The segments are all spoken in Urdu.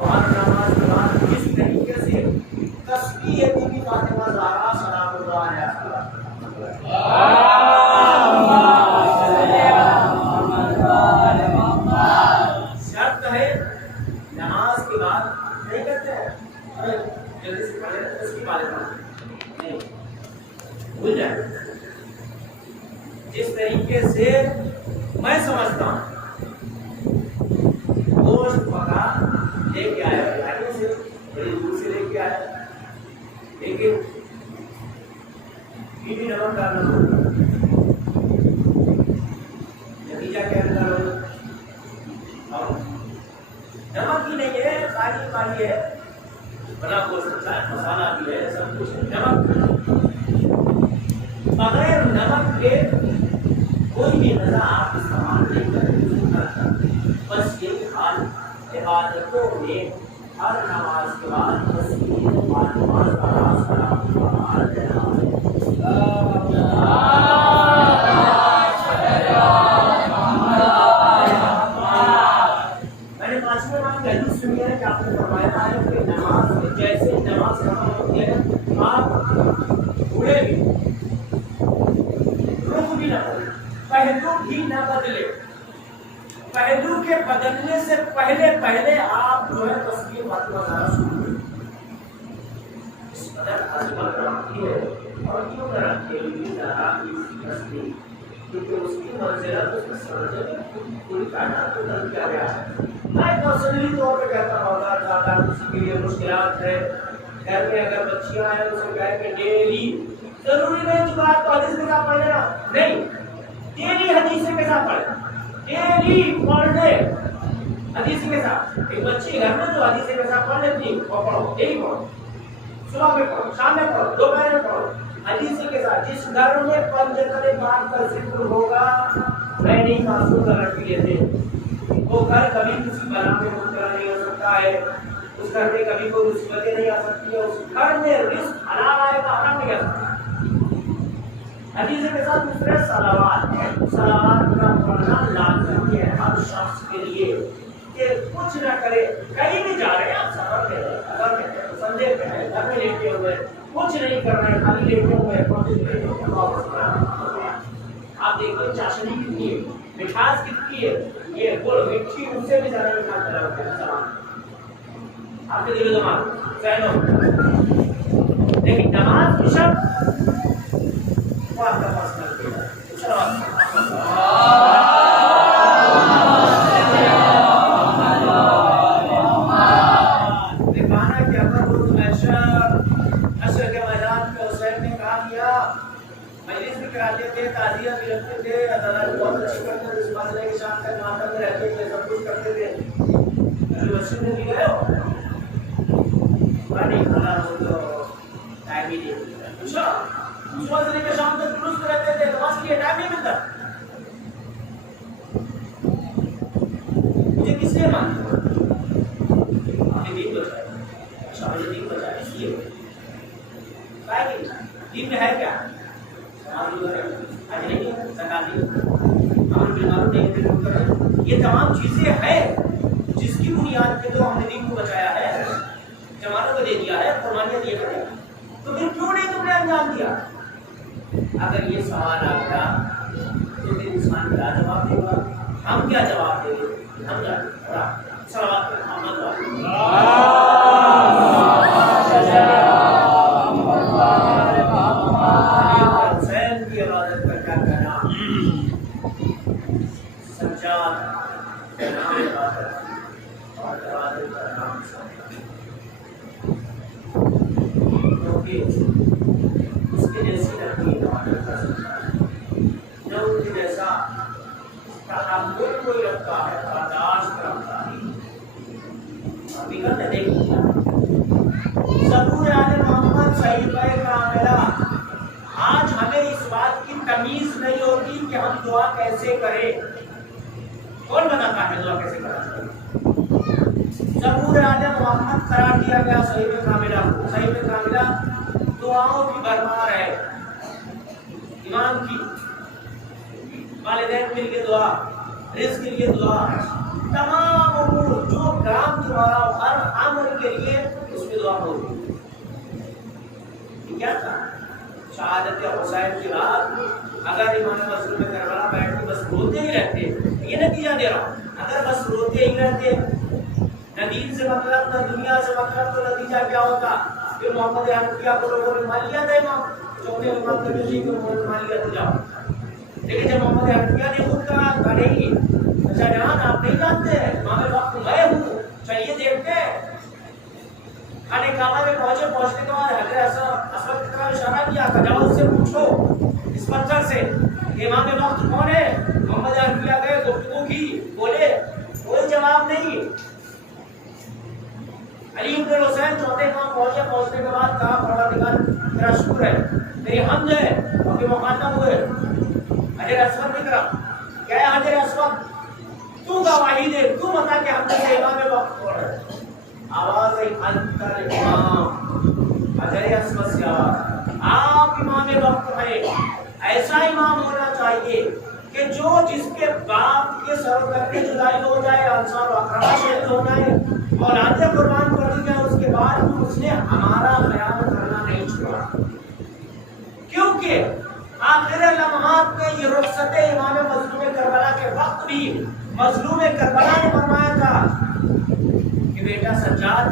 ہر نماز کے بعد کس طریقے سے تسبیح بی بی فاطمہ زہرا سلام اللہ علیہا شرط ہے نماز کے بعد نہیں کرتے ہیں جلدی سے پڑھ لیتے تسبیح والے نہیں بھول جائے جس طریقے سے میں سمجھتا ہوں گوشت پکا لے کے آیا گاڑی سے بڑی دور سے لے کے آیا لیکن بی بی نمک ڈالنا ہوگا نتیجہ کیا نکالو اور نمک ہی نہیں ہے خالی خالی ہے بنا گوشت ہے مسالہ بھی ہے سب کچھ ہے نمک بغیر نمک کے کوئی بھی غذا آپ استعمال نہیں کرتے بس یہی حال عبادتوں میں ہر نماز کے بعد تسبیح فاطمہ زہرا سلام اللہ علیہا میں نے پانچویں امام کا حدیث سنی ہے کہ آپ نے فرمایا ہے کہ نماز جیسے نماز ختم ہوتی ہے آپ بوڑھے بھی رخ بھی نہ بدلے پہلو بھی نہ بدلے پہلو کے بدلنے سے پہلے آپ جو ہے تسبیح فاطمہ زہرا شروع اس قدر عظمت رکھتی ہے اور کیوں نہ رکھتی ہے زہرا کی تسبیح کیونکہ اس کی منزلت اس میں سمجھے میں پوری کائنات کو دل کیا گیا ہے میں پرسنلی طور پہ کہتا ہوں اگر زیادہ کسی کے لیے مشکلات ہے گھر میں اگر بچیاں ہیں اسے کہہ کے ڈیلی ضروری نہیں کہ بات تو حدیث کے ساتھ پڑھ لینا نہیں ڈیلی حدیث کے ساتھ پڑھنا ڈیلی پڑھ لے حدیث کے ساتھ ایک بچی گھر میں جو حدیث کے ساتھ پڑھ لیتی ہے وہ پڑھو ڈیلی پڑھو صبح میں پڑھو شام میں پڑھو دوپہر میں پڑھو حدیث کے ساتھ جس گھر میں پنجتن پاک کا ذکر ہوگا میں نہیں معصوم کا رکھ لیتے وہ گھر کبھی کسی بلا میں مبتلا نہیں ہو سکتا ہے اس گھر میں کبھی کوئی مصیبتیں نہیں آ سکتی ہے اس گھر میں رزق حلال آئے گا حرام نہیں آ سکتا حدیث کے ساتھ دوسرے صلوات کا پڑھنا لازمی ہے ہر شخص کے لیے کہ کچھ نہ کرے کہیں بھی جا رہے ہیں آپ سفر پہ اگر سندے پہ ہے گھر میں لیٹے ہوئے کچھ نہیں کر رہے خالی لیٹے ہوئے آپ دیکھیں چاشنی کتنی ہے مٹھاس کتنی ہے یہ گڑ مٹھی ان سے بھی زیادہ مٹھاس پیدا ہوتا ہے سلام آپ کے دل و دماغ ذہنوں لیکن نماز کی شرط وہ آپ کا پرسنل کے ہے صلوات کراتے تھے تعزیہ بھی رکھتے تھے عدالت بہت اچھی کرتے تھے اس مسئلے کے شام تک ماتم میں رہتے تھے سب کچھ کرتے تھے ابھی مسجد میں بھی گئے ہو نہیں کھانا ہو تو ٹائم ہی نہیں پوچھا اس مسئلے کے شام تک درست رہتے تھے نماز کے لیے ٹائم نہیں ملتا مجھے کس لیے مانتے آپ نے دین بچایا اچھا مجھے دین بچایا اس لیے دین میں ہے کیا یہ تمام چیزیں ہیں جس کی بنیاد پہ تو ہم نے دین کو بچایا ہے جماعتوں کو دے دیا ہے قربانیاں دیے گئے تو پھر کیوں نہیں تم نے انجام دیا اگر یہ سوال آ گیا تو پھر انسان کیا جواب دے گا ہم کیا جواب دیں گے ہم کیا صلوات محمد اس کے جیسی رکھتی جو ان کے جیسا تحمل کوئی رکھتا ہے برداشت رکھتا ہے ابھی کل نے دیکھ لیا ضرور آل محمد صحیفہ کاملہ آج ہمیں اس بات کی تمیز نہیں ہوتی کہ ہم دعا کیسے کریں کون بتاتا ہے دعا کیسے کرنا ضرور آل محمد قرار دیا گیا صحیفہ کاملہ کو صحیفہ کاملہ دعاؤں کی بھرمار ہے امام کی والدین کے لیے دعا رزق کے لیے دعا تمام امور جو کام تمہارا ہر عمل کے لیے اس میں دعا ہوگی. کیا تھا شہادت حسین کی رات اگر امام مظلوم کربلا بیٹھ کے بس روتے ہی رہتے, یہ نتیجہ دے رہا ہوں, اگر بس روتے ہی رہتے نہ دین سے مطلب نہ دنیا سے مطلب, تو نتیجہ کیا ہوتا؟ پھر محمد حنفیہ کو لوگوں نے مان لیا تھا امام چوتھے امام کے جی کو مان لیا تو جاؤ. لیکن جب محمد حنفیہ نے خود کہا نہیں اچھا جان آپ نہیں جانتے امام وقت میں ہوں, چلیے دیکھتے ہیں. خانہ کعبہ میں پہنچنے کے بعد حضرت اسود کی طرف اشارہ کیا کہ جاؤ اس سے پوچھو اس پتھر سے امام وقت کون ہے. محمد حنفیہ گئے, گفتگو کی, بولے کوئی جواب نہیں. علی بن حسین چوتھے امام پہنچنے کے بعد کہا پروردگار تیرا شکر ہے, میری حمد ہے اور کہ مخاطب ہوئے حجر اسود کی طرف. کیا ہے حجر اسود, تو گواہی دے, تو بتا کہ ہم سے امام وقت کون ہے. آواز ہے انتر امام, حجر اسود سے آواز, آپ امام وقت ہیں. ایسا امام ہونا چاہیے کہ جو جس کے باپ کے سر کر کے جدائی ہو جائے, انصار و اقربا شہید ہو جائے, اولادیں قربان کر دی جائے, اس کے بعد اس نے ہمارا خیال کرنا نہیں چھوڑا. کیونکہ آخر لمحات میں یہ رخصت امام مظلوم کربلا کے وقت بھی مظلوم کربلا نے فرمایا تھا کہ بیٹا سجاد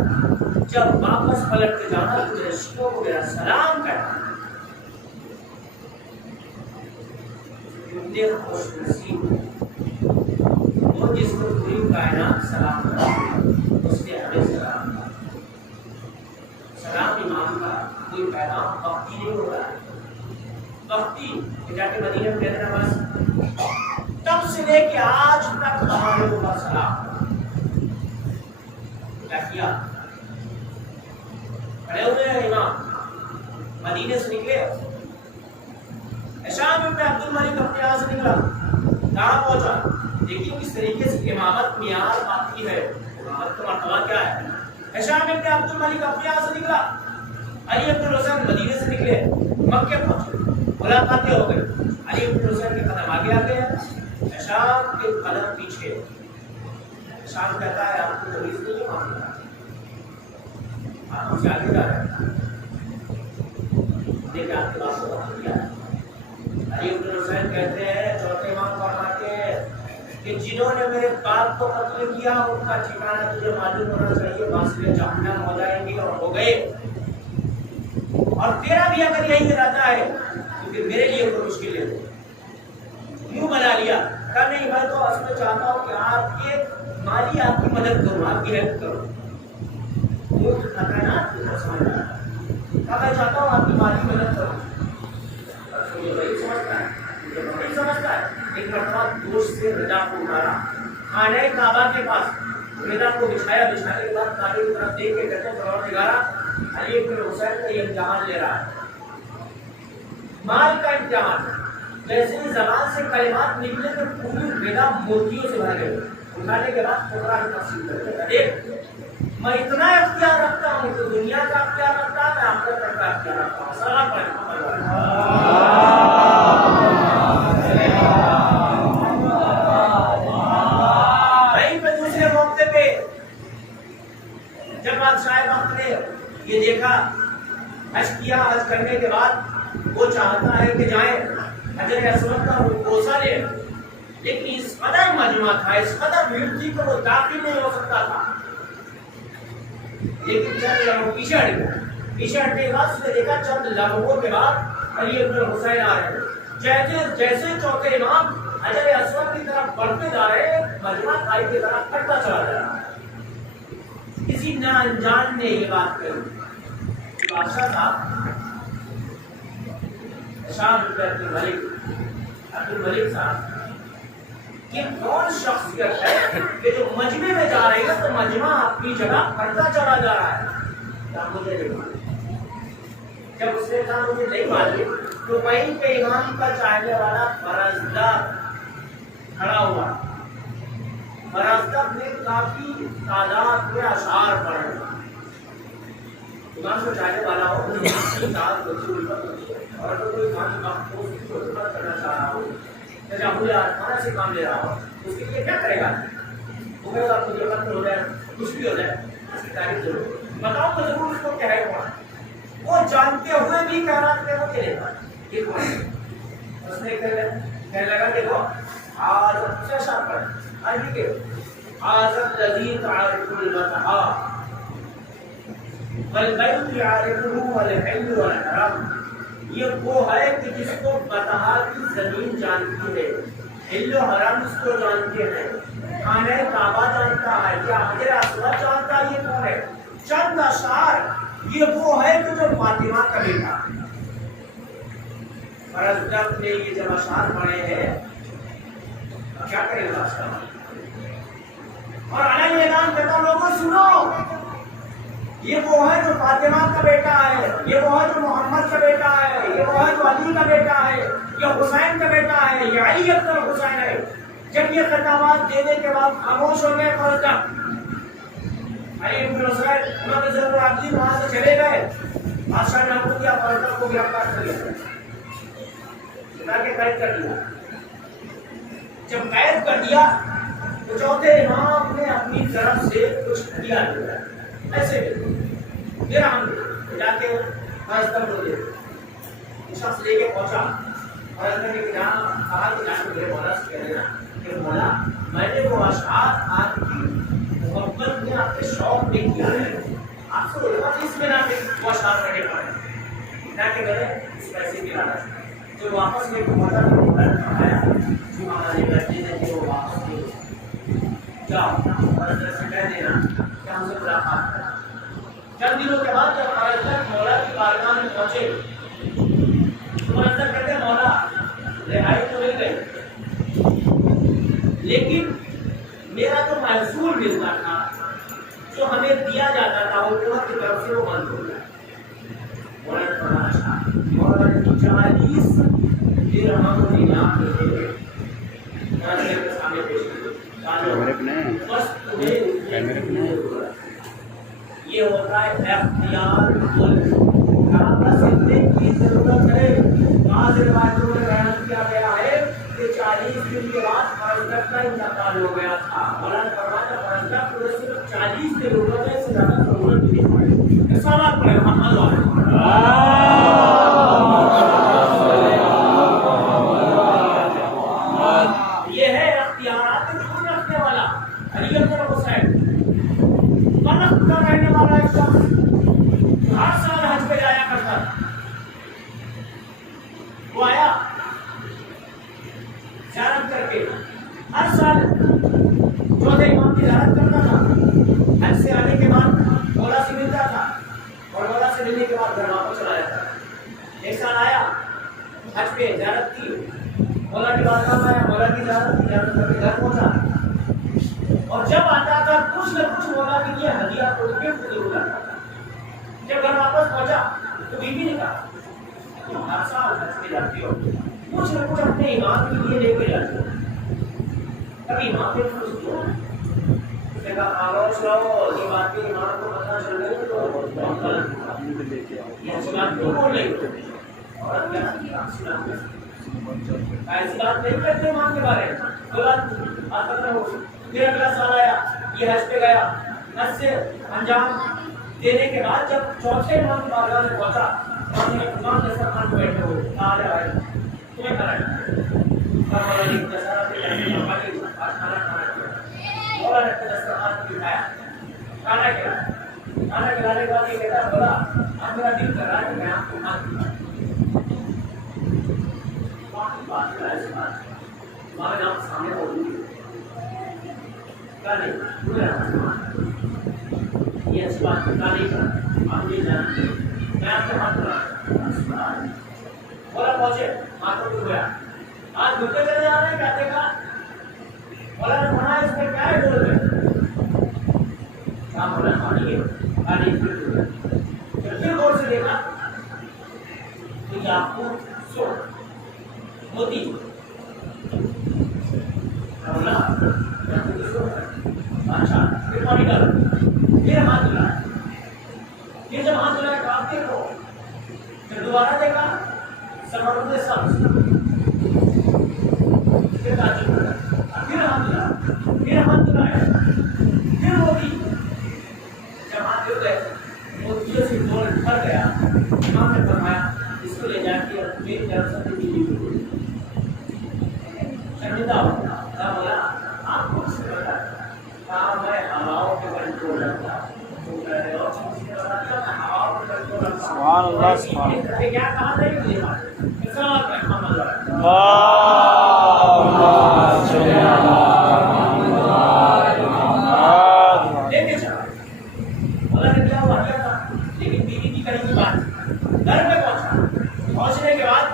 جب واپس پلٹ کے جانا تو رشتوں کو میرا سلام کرنا. خوش نصیب وہ جس کو پوری کائنات سلام کرتی ہے, اس نے ہمیں سلام کہا. سلام امام کا کوئی پیغام وقتی نہیں ہو رہا ہے. وقتی جا کے مدینے میں کہتے ہیں بس تب سے لے کے آج تک ہمارے اوپر سلام. کیا کیا؟ کھڑے ہوئے ہیں امام, مدینے سے نکلے, شام میں عبد الملک اپنے یہاں سے نکلا, کہاں پہنچا؟ دیکھیے کس طریقے سے امامت معیار آتی ہے, امامت کا مرتبہ کیا ہے. شام میں عبد الملک اپنے یہاں سے نکلا, علی بن حسین مدینے سے نکلے, مکے پہنچے, ملاقاتیں ہو گئی. علی بن حسین کے قدم آگے آ گئے, شام کے قدم پیچھے. شام کہتا ہے آپ کو تمیز نہیں ہے, آپ سے آگے جا رہے ہیں, دیکھیں آپ کے پاس کو بات کیا ہے. علی بن حسین کہتے ہیں چوتھے امام فرماتے ہیں کہ جنہوں نے میرے باپ کو قتل کیا ان کا ٹھکانہ تجھے معلوم ہونا چاہیے, واسطے جہنم ہو جائیں گے اور ہو گئے. اور تیرا بھی اگر یہی ارادہ ہے کیونکہ میرے لیے کوئی مشکل ہے, کیوں بنا لیا؟ کہ نہیں میں تو اصل میں چاہتا ہوں کہ آپ کے مالی آپ کی مدد کروں, آپ کی ہیلپ کروں. وہ خطرہ نا میں چاہتا ہوں آپ کی مالی مدد کروں. سمجھتا ہے ایک مرتبہ دوست سے رضا کو اٹھارا, خانہ کعبہ کے پاس رضا کو بچھایا, بچھانے کے بعد کعبے کی طرف دیکھ کے کہتے ہیں پروردگارا علی بن حسین کا یہ امتحان لے رہا ہے, مال کا امتحان. جیسے ہی زبان سے کلمات نکلے تو پوری رضا موتیوں سے بھر گئے. اٹھانے کے بعد قرآن تفسیر کرتے ہیں, دیکھ میں اتنا اختیار رکھتا ہوں تو دنیا کا اختیار رکھتا ہے, میں آخرت کا اختیار رکھتا ہوں. سلام جب بادشاہ وقت نے یہ دیکھا, حج کیا, حج کرنے کے بعد وہ چاہتا ہے کہ جائیں حجر اسود کا بوسہ لے, لیکن اس قدر مجمع تھا, اس قدر بھیڑ تھی کہ وہ داخل نہیں ہو سکتا تھا. لیکن چند لمحوں پیچھے ہٹنے کے بعد اس نے دیکھا چند لمحوں کے بعد علی بن حسین آ رہے ہیں. جیسے چوتھے امام حجر اسود کی طرف بڑھتے جا رہے ہیں, مجمع کائی کی طرف کٹتا چلا جا رہا ہے. کسی نہ انجان نے یہ بات کہی. بادشاہ صاحب شام عبد الملک صاحب یہ کون شخصیت ہے کہ جو مجمع میں جا رہی ہے تو مجمع اپنی جگہ پڑتا چلا جا رہا ہے؟ کیا مجھے نہیں معلوم. جب اس نے کہا مجھے نہیں معلوم تو وہیں پہ امام کا چاہنے والا فرزدق کھڑا ہوا. فرزدق نے کافی تعداد میں اشعار پڑھے. امام کو چاہنے والا ہو اور اگر کوئی کام کرنا چاہ رہا ہو یا سے کام لے رہا ہو اس کے لیے کیا کرے گا؟ وہ مجھے قتل ہو جائے کچھ بھی ہو جائے اس کی تاریخ ضرور بتاؤ تو ضرور اس کو کیا ہے کون وہ جانتے ہوئے بھی کائنات میں وہ کہنے کا یہ کون ہے اس نے کہنے لگا کہ وہ آج سے شام پر عربی کے آزم لذیذ عارف المتحا والبیت عارفہ والحل والحرام یہ وہ ہے کہ جس کو بتہا کی زمین جانتی ہے حل و حرام اس کو جانتے ہیں خانہ کعبہ جانتا ہے یا حجر اسود جانتا ہے یہ کون ہے چند اشعار یہ وہ ہے کہ جو فاطمہ کا بیٹا اور حضرت نے یہ جب اشعار پڑھے ہیں کیا کرے گا اور علیہ اعلان کرتا لوگوں سنو یہ وہ ہے جو فاطمہ کا بیٹا ہے یہ وہ ہے جو محمد کا بیٹا ہے یہ وہ ہے جو علی کا بیٹا ہے یہ حسین کا بیٹا ہے یہ علی اکبر حسین ہے جب یہ خطابات دینے کے بعد خاموش ہو گئے فوج کا علی بن حسین انہوں نے ضرور عابدین وہاں سے چلے گئے بادشاہ نے حکم دیا فوج کو گرفتار کر لیا قید کر دیا جب قید کر دیا تو چوتھے امام نے اپنی طرف سے کچھ دیا ایسے پھر ہم جا کے حضرت کو دے شخص لے کے پہنچا اور حضرت نے کہا کہ جا کے میرے مولا سے کہہ دینا کہ مولا میں نے وہ اشعار آپ کی محبت میں آپ کے شوق میں کیا ہے آپ سے اس میں نہ کہ وہ اشعار پڑھنے پڑے نہ کہ میں نے اس پیسے کی لالچ جو واپس لے کے مولا نے فرمایا جو ہمارے بیٹے نے جو واپس لے جاؤ اور حضرت سے کہہ دینا کہ ہم سے ملاقات کرنا چند دنوں کے بعد جب حضرت مولا کی بارگاہ میں پہنچے تو حضرت کہتے مولا رہائی تو مل گئی لیکن میرا جو محصول ملتا تھا جو ہمیں دیا جاتا تھا وہ حکومت کی طرف سے وہ بند ہو گیا مولا نے فرمایا مولا نے 40 درہم دینار دیے حضرت کے سامنے پیش یہ ہوتا ہے اختیار کی ضرورت ہے بعض روایتوں میں بیان کیا گیا ہے کہ 40 دن کے بعد فرزدق کا انتقال ہو گیا تھا مولانا فرمایا فرزدق کو صرف 40 کی ضرورت ہے اس سے زیادہ ضرورت نہیں ہے سوال پڑھے محمد یہ ہے اختیارات کو خود رکھنے والا علی اکبر حسین ملک کا رہنے والا ایک شخص ہر سال حج پہ جایا کرتا وہ آیا زیارت کر کے ہر سال چوتھے امام کی زیارت کرتا تھا حج سے آنے کے بعد مولا سے ملتا تھا اور مولا سے ملنے کے بعد گھر واپس چلا جاتا ایک سال آیا حج پہ زیارت کی مولا کی بارگاہ میں آیا مولا کی زیارت کر کے گھر پہنچا اور جب آتا تھا کچھ نہ کچھ مولا کے لیے ہدیہ کو گفٹ ضرور لاتا تھا جب گھر واپس پہنچا تو بیوی نے کہا تم ہر سال حج پہ جاتی ہو کچھ نہ کچھ اپنے امام کے لیے لے کے جاتی ہو کبھی امام نے خوش کیا اس نے کہا خاموش رہو یہ بات بھی امام کو پتہ چل گئی تو یہ اچھی بات کیوں بول رہی ہو عورت کیا ایسی بات نہیں کرتے امام کے بارے میں کوئی بات نہیں آتا رہو پھر اگلا سال آیا یہ حج پہ گیا حج سے انجام دینے کے بعد جب چوتھے امام کی بارگاہ میں پہنچا امام دسترخوان پہ بیٹھے ہوئے کہا آئے تمہیں کھانا مولا نے دسترخوان پہ بٹھایا کھانا کھلایا کھانا کھلانے کے بعد یہ کہتا بولا اب میرا دل کر رہا ہے کہ میں آپ کو کھانا کھلاؤں بات کرا اس بات ماں نے آپ سامنے بول دی کیا نہیں یہ اچھی بات کیا نہیں کرا آپ یہ جانتے میں آپ کے ہاتھ کرا بولا پہنچے ہاتھ کو گیا آج گھٹے چلے جا رہے ہیں کیا دیکھا بولا نے پڑھا اس میں کیا ہے بول رہے کیا بولا پانی ہے پانی پھر غور سے دیکھا تو یہ آپ کو سو موتی اچھا پھر پانی ڈالو پھر ہاتھ دھلایا پھر جب ہاتھ دھلایا کافی ہو پھر دوبارہ دیکھا سمرد سبز پھر ہاتھ دھلایا پھر ہاتھ دھلایا وہاں جو گئے موتیوں سے ڈول بھر گیا. امام نے فرمایا اس کو لے جا کے میری طرف سے بیوی کو دے. شرمندہ ہوتا بولا آپ کو کس نے بتایا؟ کہا میں ہواؤں کے کنٹرول رکھتا ہوں. سبحان اللہ سبحان کیا کہا تھا یہ لے کے چلا. اللہ نے کیا ہوا کیا تھا لیکن بیوی کی کہیں کی بات گھر میں پہنچا. پہنچنے کے بعد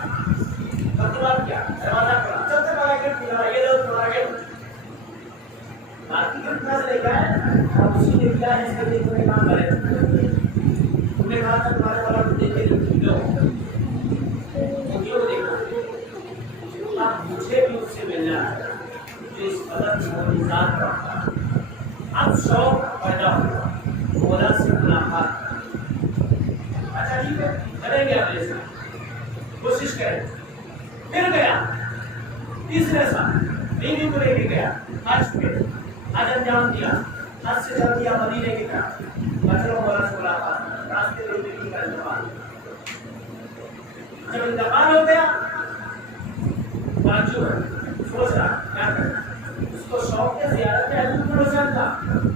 بات کیا دروازہ کھولا سب سے بڑا گیٹ کھلا یہ لوگ تمہارا گیٹ باقی گیٹ کہاں سے لے گیا ہے اب اسی نے کیا ہے اس کے لیے تمہیں کام کرے تم نے کہا تھا تمہارے والا کو دیکھ کے لو مجھے دیکھو مجھے بھی اس سے ملنا ہے جو اس قدر معجزات رکھتا ہے. اب شوق پیدا ہوا مولا سے ملاقات. اچھا ٹھیک ہے کریں گے اگلے سال کوشش کریں. پھر گیا تیسرے سال بیوی کو لے کے گیا حج پہ. حج انجام دیا. حج سے چل دیا مدینے کی طرف. بچوں مولا سے ملاقات راستے میں بیوی کا انتقال. جب انتقال ہو گیا باجو سوچ رہا کیا کرنا. اس کو شوق ہے زیارت میں حضرت الحسین کا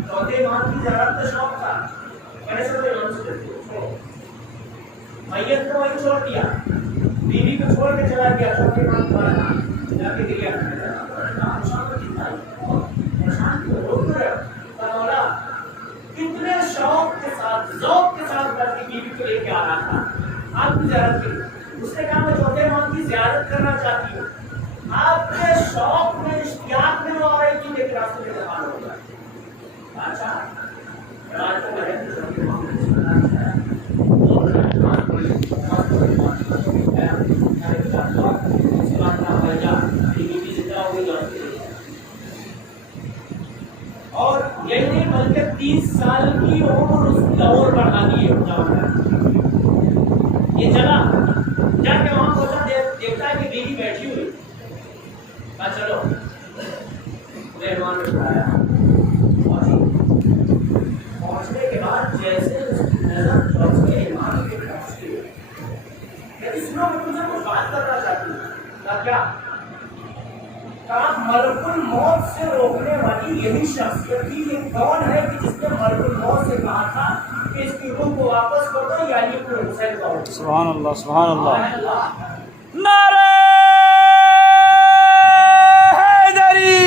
چوتھے امام کی زیارت کا شوق تھا. کیسے تو امام سے میت کو وہیں چھوڑ دیا. بیوی کو چھوڑ کے چلا گیا. چوتھے امام کو جا کے گریا کتنے شوق کے ساتھ ذوق کے ساتھ اپنی بیوی کو لے کے آ رہا تھا آپ کی زیارت کے لیے. اس نے کہا میں چوتھے امام کی زیارت کرنا چاہتی ہوں. آپ کے شوق میں اشتیاق میں وہ آ رہی تھی لیکن راستے میں دفان ہو گیا. اچھا رات کو میں چوتھے امام نے اور یہی نہیں بلکہ 30 سال کی عمر اس کی اور بڑھا دی ہے. یہ چلا جا کے وہاں پہنچا دیکھتا ہے کہ بیوی بیٹھی ہوئی. کہا چلو مہمان نے بلایا. پہنچنے کے بعد جیسے اس کی نظر چوتھے امام کے پہنچ گئی سنو میں تم سے کچھ بات کرنا چاہتی ہوں. کیا کہا ملک الموت سے روکنے والی یہی شخصیت تھی. یہ کون ہے کہ جس نے ملک الموت سے کہا تھا کہ اس کی روح کو واپس کر دو یا علی بن حسین کو. سبحان اللہ سبحان اللہ. نعرہ حیدری.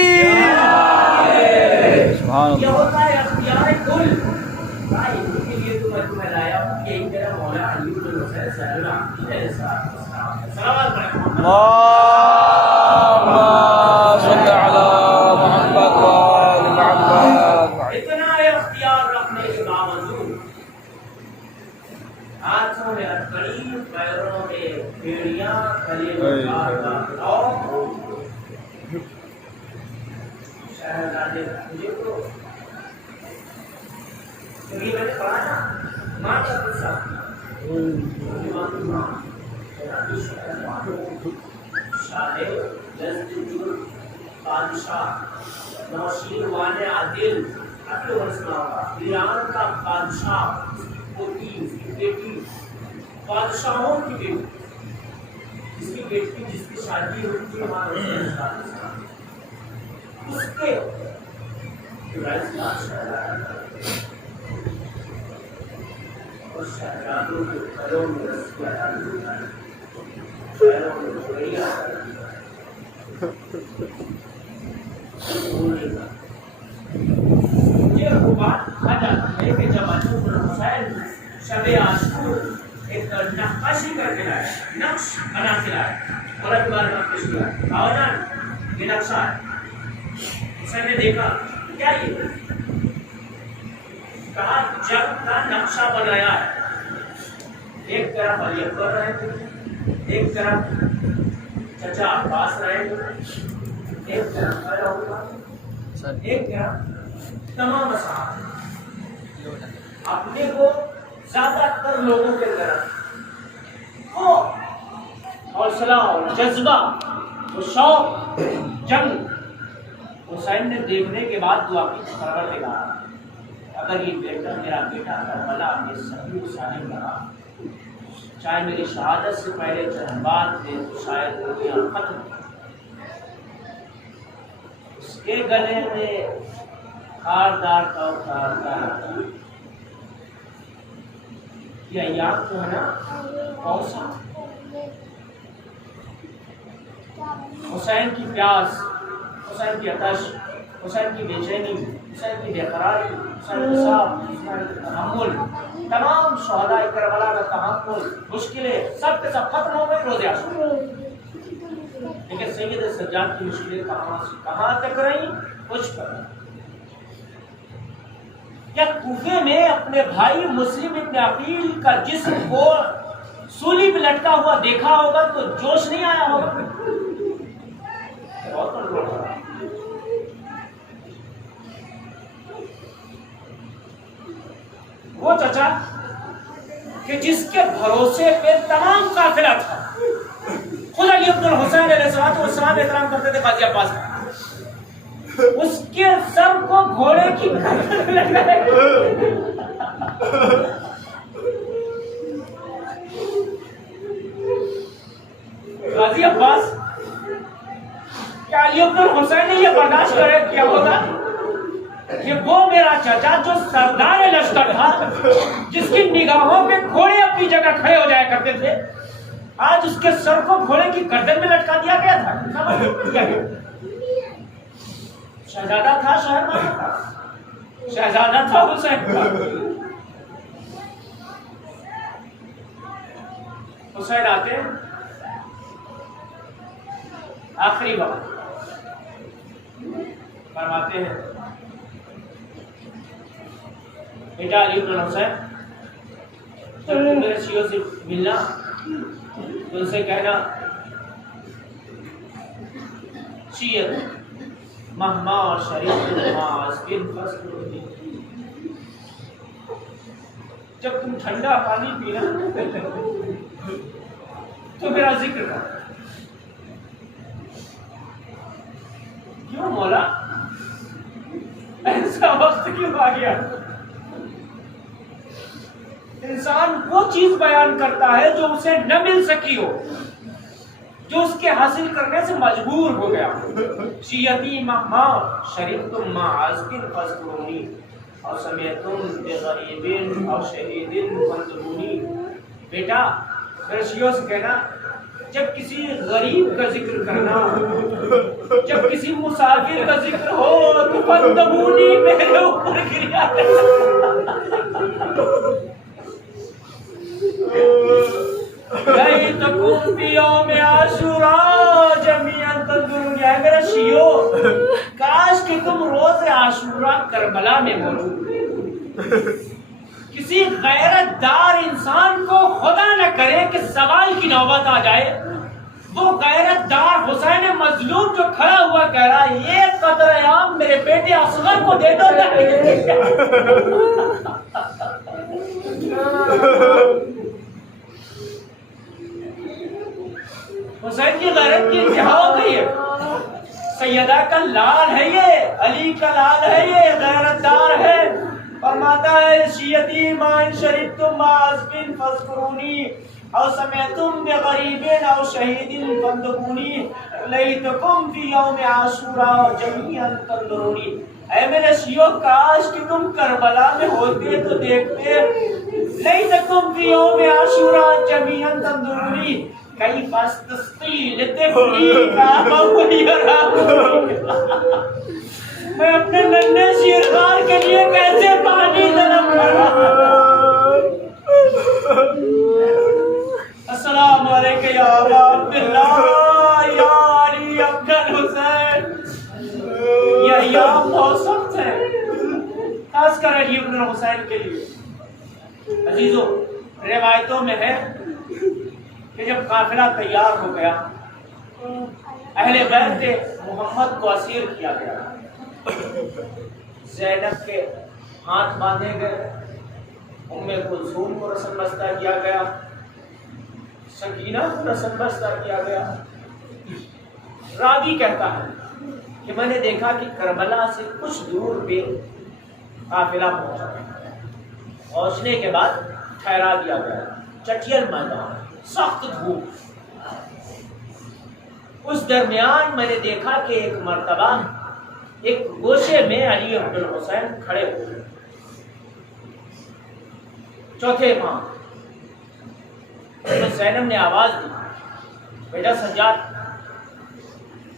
سبحان یہ اللہ. ہوتا ہے اختیار کل. ان کے لیے تو میں تمہیں لایا ہوں کہ ان میرا مولا علی بن حسین صلی علیہ وسلم سلامات علیکم. صلی علی محمد و آل محمد. اتنا اختیار رکھنے کے باوجود ہاتھوں میں ہتھکڑی پیروں میں بیڑیاں گلے میں کار اور شہزادے مجھے تو میں نے پڑھا نا ماں کا قصہ شاہ بادشاہ نوشیر وان عادل عدل ورسنا ایران کا بادشاہ پوتی اس کی بیٹی بادشاہوں کی بیٹی جس کی بیٹی جس کی شادی ہوئی تھی ہمارے اس کے اور شہزادوں کے گھروں میں رسیاں شہروں میں چوریاں یہ بات آ جاتی ہے کہ جب علی بن حسین شب عاشور ایک نقاشی کر کے لائے نقش بنا کے لائے اور اخبار نقش کیا آؤ نا یہ نقشہ ہے. حسین نے دیکھا کیا یہ کہا جنگ کا نقشہ بنایا ہے. ایک طرف علی اکبر رہے تھے ایک طرف چچا عباس رہے تھے ایک طرف ایک طرف تمام صحابہ اپنے کو زیادہ تر لوگوں کے طرف وہ حوصلہ اور جذبہ وہ شوق جنگ حسین نے دیکھنے کے بعد دعا کی پروردگار اگر یہ بیٹا میرا بیٹا کربلا میں صحیح سالم رہا، چاہے میری شہادت سے پہلے چند بعد میں، تو شاید دنیا ختم۔ اس کے گلے میں خاردار کا یہ ایام جو ہے نا کوسا، حسین کی پیاس، حسین کی عطش، حسین کی بے چینی، حسین کی بے قراری، حسین کی صاحب، حسین کی تحمل، تمام شہداء کربلا کا تحمل، مشکلیں سب کے سب ختم ہو گئے روزے عاشورا۔ لیکن سید سجاد کی مشکلیں کہاں تک رہیں؟ کچھ پر کیا کوفے میں اپنے بھائی مسلم ابن عقیل کا جسم کو سولی پہ لٹکا ہوا دیکھا ہوگا تو جوش نہیں آیا ہوگا؟ بہت کنٹرول کرا۔ وہ چچا کہ جس کے بھروسے پہ تمام قافلہ تھا، خود علی عبد الحسین علیہ السلام احترام کرتے تھے قاضی عباس کا، اس کے سر کو گھوڑے کی گردن میں لٹکائے۔ قاضی عباس کیا علی عبد الحسین نے یہ برداشت کیا ہوتا کہ وہ میرا چچا جو سردار لشکر تھا، جس کی نگاہوں پہ گھوڑے اپنی جگہ کھڑے ہو جایا کرتے تھے، آج اس کے سر کو گھوڑے کی گردن میں لٹکا دیا گیا تھا؟ شہزادہ تھا شہر میں، شہزادہ تھا حسین کا۔ حسین آتے آخری وقت فرماتے ہیں، بیٹا علی بن حسین، جب تم میرے شیعوں سے ملنا تو ان سے کہنا شیعت مہما شریف نماز بن فصل، جب تم ٹھنڈا پانی پینا تو میرا ذکر کر۔ کیوں مولا ایسا وقت کیوں آ گیا؟ انسان وہ چیز بیان کرتا ہے جو اسے نہ مل سکی ہو، جو اس کے حاصل کرنے سے مجبور ہو گیا۔ شیعتی مہما شریفتم ما عازقن فاذکرونی اور سمعتم بغریب اور شہید فانظرونی۔ بیٹا میرے شیعوں سے کہنا، جب کسی غریب کا ذکر کرنا، جب کسی مسافر کا ذکر ہو تو فانظرونی، میرے اوپر گریا کرنا۔ لَيْتَكُمْ فِي يَوْمِ عَاشُورَا جَمِيعًا تَنظُرُونَ۔ اے میرے شیعو، کاش کہ تم روز عاشورا کربلا میں موجود۔ کسی غیرت دار انسان کو خدا نہ کرے کہ سوال کی نوبت آ جائے، وہ غیرت دار حسین مظلوم جو کھڑا ہوا کہہ رہا ہے یہ قطرہ آب میرے بیٹے اصغر کو دے دو۔ حسین کی غیرت کی انتہا ہو گئی ہے۔ سیدہ کا لال ہے یہ، علی کا لال ہے یہ، غیرت دار ہے۔ فرماتا ہے شیعتی ما ان شریفتم ما عازقن فاذکرونی او سمعتم بغریب او شہید فانظرونی لیتکم فی یوم عاشورا جمیعا تنظرونی۔ اے میرے شیعو، کاش کہ تم کربلا میں ہوتے تو دیکھتے۔ لیتکم فی یوم عاشورا جمیعا تنظرونی کیف استسقی لطفلی کعبہ یرحمونی۔ میں اپنے ننھے شیرخوار کے لیے کیسے پانی طلب کر رہا ہوں۔ السلام علیکم یا ابا عبداللہ یا علی عبد الحسین۔ یہ ایام بہت سخت ہے، خاص کر علی ابن حسین کے لیے۔ عزیزو، روایتوں میں ہے کہ جب قافلہ تیار ہو گیا، اہل بیت محمد کو اسیر کیا گیا، زینب کے ہاتھ باندھے گئے، ام کلثوم کو رسم بستہ کیا گیا، سکینہ کو رسم بستہ کیا گیا۔ راوی کہتا ہے کہ میں نے دیکھا کہ کربلا سے کچھ دور پہ قافلہ پہنچا، پہنچنے کے بعد ٹھہرا دیا گیا، چٹیل میدان، سخت دھوپ۔ اس درمیان میں نے دیکھا کہ ایک مرتبہ ایک گوشے میں علی عبد الحسین کھڑے ہوئے، چوتھے امام۔ تو زینب نے آواز دی، بیٹا سجاد۔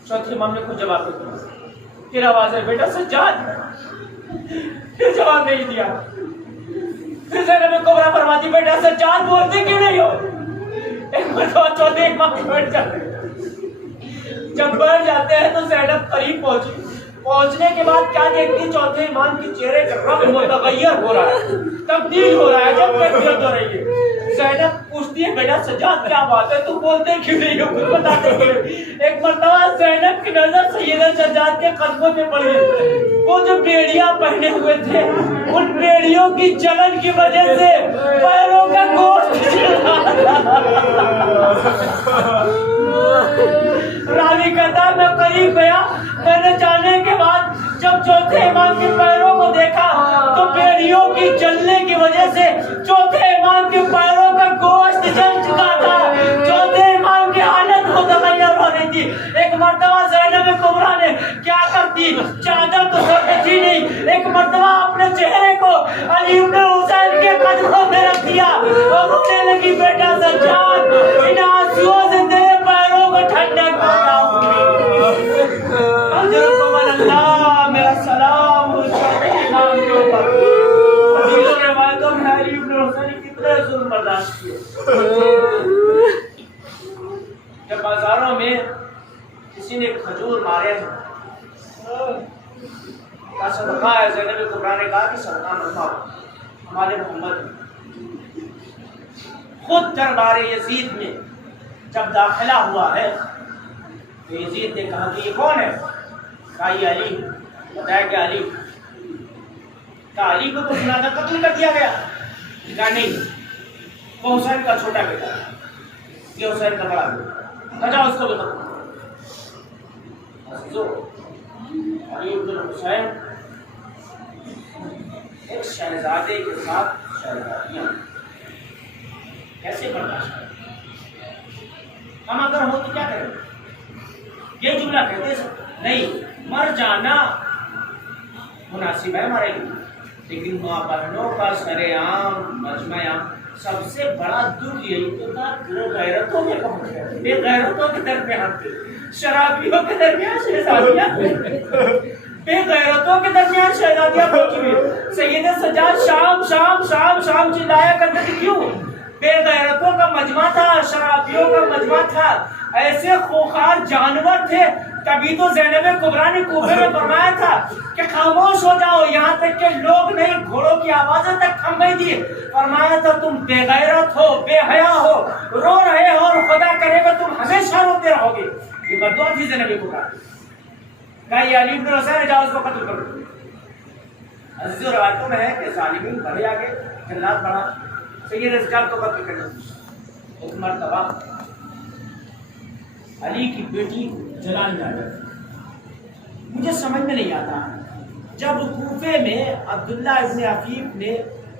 چوتھے امام نے کچھ جواب نہیں دیا، پھر آواز ہے، بیٹا سجاد۔ پھر جواب نہیں دیا، پھر زینب کبریٰ فرماتی، بیٹا سجاد بولتے کیوں نہیں ہو؟ ایک مرتبہ چوتھے امام بیٹھ جاتے، جب بیٹھ جاتے ہیں تو زینب قریب پہنچی، پہنچنے کے بعد کیا دیکھتی، چوتھے امام کے چہرے کا رنگ متغیر ہو رہا ہے، تبدیل ہو رہا ہے، جب تکبیرت ہو رہی ہے۔ زینب پوچھتی ہے، بیٹا سجاد کیا بات ہے، تم بولتے کیوں نہیں ہو، کچھ بتاتے کیوں نہیں؟ ایک مرتبہ زینب کی نظر سیدنا سجاد کے قدموں پہ پڑ گئی، وہ جو بیڑیاں پہنے ہوئے تھے ان بیڑیوں کی جلن کی وجہ سے پیروں کا گوشت جل رہا تھا۔ راوی کہتا ہے، میں قریب گیا، میں نے جانے کے بعد جب چوتھے امام کے پیروں کو دیکھا تو بیڑیوں کی جلنے کی وجہ سے چوتھے امام کے پیروں کا گوشت جل چکا تھا، چوتھے امام کی حالت متغیر ہو رہی تھی۔ ایک مرتبہ زینب کبریٰ نے کیا کرتی، چادر تو سر پہ تھی نہیں، ایک مرتبہ اپنے چہرے کو علی بن حسین کے قدموں میں رکھ دیا اور رونے لگی، بیٹا سجاد ان آنسوؤں سے تیرے پیروں کو ٹھنڈک بتاؤں گی۔ اللہ میرا سلام اس امام کے اوپر۔ حدیث و روایتوں میں علی بن حسین کتنے ظلم برداشت کیے۔ جب بازاروں میں کسی نے کھجور مارے ہیں کا صدقہ ہے، زینب کبریٰ نے کہا کہ صدقہ مت مارو، ہمارے محمد خود دربار یزید میں جب داخلہ ہوا ہے تو یزید نے کہا کہ یہ کون ہے؟ کہا یہ علی۔ بتایا کہ علی، کہا علی کو تو سنا تھا قتل کر دیا گیا؟ کہا نہیں، وہ حسین کا چھوٹا بیٹا ہے، یہ حسین کا بڑا بیٹا، بجا اس کو بھی ختم۔ علی بن حسین ایک شہزادے کے ساتھ شہزادیاں کیسے برداشت کریں؟ ہم اگر ہو تو کیا کریں؟ یہ جملہ کہتے نہیں، مر جانا مناسب ہے ہمارے لیے، لیکن ماں بہنوں کا سرے عام مجمع عام سب سے بڑا دکھ یہی تو تھا، غیرتوں میں پہنچ گئے، بے غیرتوں کے درمیان تھے، شرابیوں کے درمیان شہزادیاں، بے غیرتوں کے درمیان شہزادیاں پہنچی ہوئی۔ سیدنا سجاد شام شام شام شام چلایا کرتے تھے، کیوں؟ بے غیرتوں کا مجمع تھا، شرابیوں کا مجمع تھا، ایسے خوخار جانور تھے۔ تبھی تو زینب کبریٰ نے کوفے میں فرمایا تھا کہ خاموش ہو جاؤ، یہاں تک کہ لوگ نہیں گھوڑوں کی آوازیں تک تھم گئی تھی۔ فرمایا تھا تم بے غیرت ہو، بے حیا ہو، رو رہے ہو، اور خدا کرے گا تم ہمیشہ روتے رہو گے۔ یہ بددعا تھی زینب کبریٰ۔ کہا یہ علی بن حسین جاؤ اس کو قتل کرو۔ عزیز و روایتوں میں ہے کہ ظالمین بڑھے آگے، جلاد بڑھا، سیدنا سجاد کو قتل کرنا۔ ایک مرتبہ علی کی بیٹی جلال جانا، مجھے سمجھ میں نہیں آتا، جب کوفے میں عبداللہ ابن عفیف نے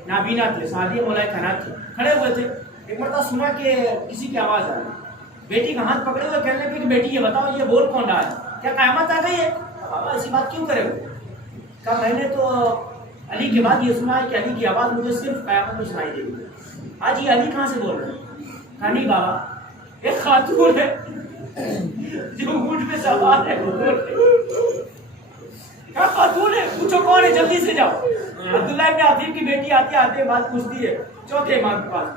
نابینا تھے، سعدیہ مولائے کھنات تھے، کھڑے ہوئے تھے، ایک مرتبہ سنا کہ کسی کی آواز آئی، بیٹی کا ہاتھ پکڑے ہوئے کہنے لگے کہ بیٹی یہ بتاؤ یہ بول کون رہا ہے، کیا قیامت آ گئی ہے؟ بابا ایسی بات کیوں کرے ہو؟ کہا میں نے تو علی کے بعد یہ سنا ہے کہ علی کی آواز مجھے صرف قیامت میں سنائی دے گی۔ آج یہ علی کہاں سے بول رہے ہیں؟ کہا نہیں بابا، ایک خاتون ہے جو اونٹ پہ سوار ہے، کیا خاتون ہے؟ پوچھو کون ہے، جلدی سے جاؤ۔ عبداللہ ابن عفیف کی بیٹی آتی ہے، آتے بات پوچھتی ہے چوتھے امام کے پاس،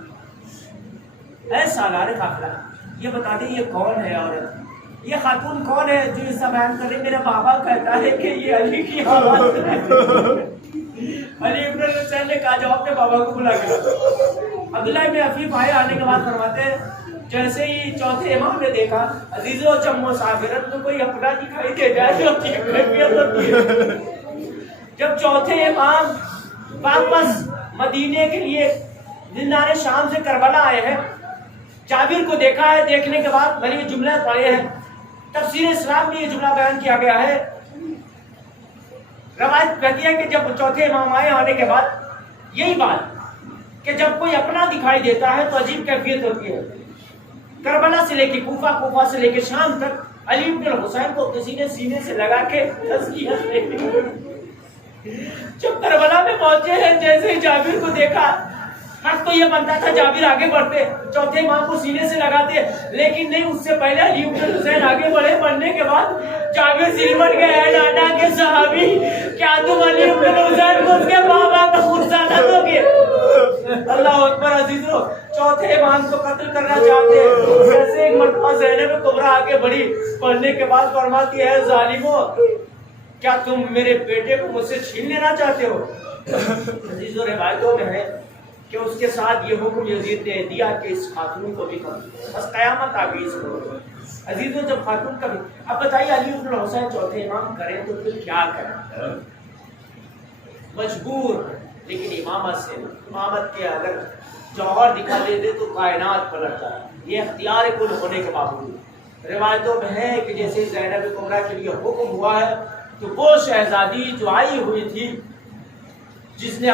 اے سالار قافلہ یہ بتا دیں یہ کون ہے عورت، یہ خاتون کون ہے جو اس سے بیان کرے؟ میرا بابا کہتا ہے کہ یہ علی کی آواز ہے۔ علی ابن حسین نے کہا جاؤ اپنے بابا کو بلا کے لاؤ۔ عبداللہ ابن عفیف آئے، آنے کے بعد فرماتے ہیں جیسے ہی چوتھے امام نے دیکھا، عزیزو چمو ساغرت میں کوئی اپنا دکھائی دے جائے جو کی کیفیت ہوتی ہے۔ جب چوتھے امام واپس مدینے کے لیے زندان شام سے کربلا آئے ہیں، جابر کو دیکھا ہے، دیکھنے کے بعد میں نے یہ جملے پڑھے ہیں، تفسیر اسلام میں یہ جملہ بیان کیا گیا ہے، روایت کہتی ہے کہ جب چوتھے امام آنے کے بعد یہی بات کہ جب کوئی اپنا دکھائی دیتا ہے تو عجیب کیفیت ہوتی ہے. کربلا سے لے کے کوفہ، کوفہ سے لے کے شام تک علی بن الحسین کو کسی نے سینے سے لگا کے جب کربلا میں پہنچے ہیں، جیسے ہی جابر کو دیکھا، حق تو یہ بنتا تھا جابر آگے بڑھتے، چوتھے امام کو سینے سے لگاتے، لیکن نہیں، اس سے پہلے علی بن الحسین آگے بڑھے. بڑھنے کے بعد جابر سلمٹ گئے، اے نانا کے صحابی، کیا تم علی بن الحسین کو اس کے بابا کا خرسانہ دو گے؟ اللہ اکبر عزیزو، چوتھے امام کو قتل کرنا چاہتے ہیں. جیسے ایک مرتبہ زینب کبریٰ آگے بڑھی، پڑھنے کے بعد فرماتی ہے، ظالمو، کیا تم میرے بیٹے کو مجھ سے چھین لینا چاہتے ہو؟ عزیزو، روایتوں میں ہے کہ اس کے ساتھ یہ حکم یزید نے دیا کہ اس خاتون کو بھی قتل، بس قیامت آ گئی اس کو. عزیزو، جب خاتون کا بھی، اب بتائیے علی بن الحسین چوتھے امام کریں تو پھر کیا کریں؟ مجبور، لیکن امامت کے اگر جوہر دکھا دے تو کائنات پلٹ جائے. یہ اختیار کل ہونے کے باوجود روایتوں میں ہے کہ جیسے زینب کبریٰ کے لیے حکم ہوا ہے تو وہ شہزادی جو آئی ہوئی تھی، جس نے